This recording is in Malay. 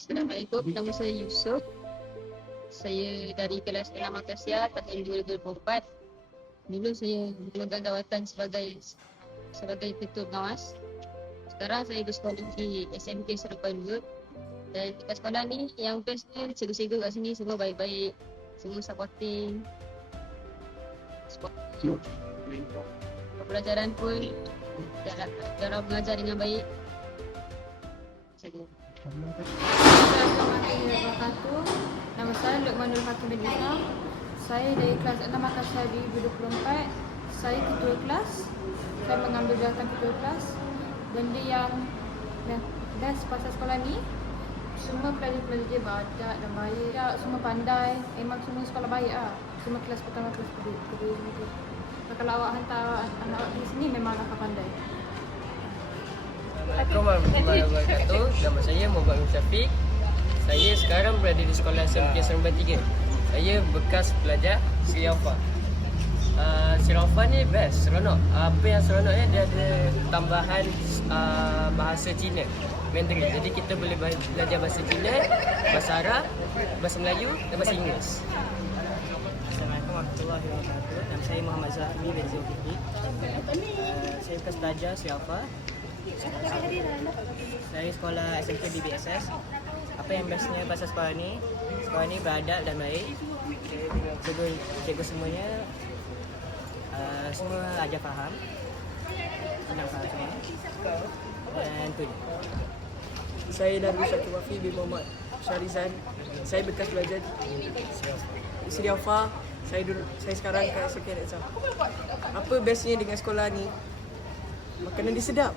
Assalamualaikum, nama saya Yusof. Saya dari kelas 6 Akasia tahun 2024. Dulu saya memegang jawatan sebagai ketua pengawas. Sekarang saya bersekolah di SMK Seremban 2. Dan dekat sekolah ni yang bestnya cikgu-cikgu kat sini semua baik-baik, semua supporting. Pelajaran pun cara mengajar dengan baik. Assalamualaikum warahmatullahi wabarakatuh. Nama saya Luqmanul Hakim bin Isa. Saya dari kelas 6 Akasia 2024. Saya ketua kelas. Saya mengambil jawatan ketua kelas. Benda yang best pasal sekolah ni, semua pelajar-pelajar dia beradab dan baik. Ya, semua pandai. Memang semua sekolah baik lah. Semua kelas pertama, kelas kedua semua tu. Kalau awak hantar anak awak di sini memang akan pandai. Assalamualaikum warahmatullahi wabarakatuh. Nama saya Muhammad Syafiq. Saya sekarang berada di sekolah SMK Seremban 3. Saya bekas pelajar Sri Alfa. Sri Alfa ni best, seronok. Apa yang seronoknya dia ada tambahan bahasa Cina, Mandarin. Jadi kita boleh belajar bahasa Cina, bahasa Arab, bahasa Melayu dan bahasa Inggeris. Assalamualaikum warahmatullahi wabarakatuh. Nama saya Muhammad Zahmi bin Zulkifli. Saya bekas pelajar Sri Alfa. Saya sekolah SMK BBSS. Apa yang bestnya pasal sekolah ni beradab dan baik. Cikgu semuanya semua ajar faham, senang faham semua. Dan tu je. Saya Darul Syakir Wafi bin Muhammad Syarizan. Saya bekas pelajar Sri Alfa. Saya sekarang kat SMK Nexa. Apa bestnya dengan sekolah ni? Makanan dia sedap.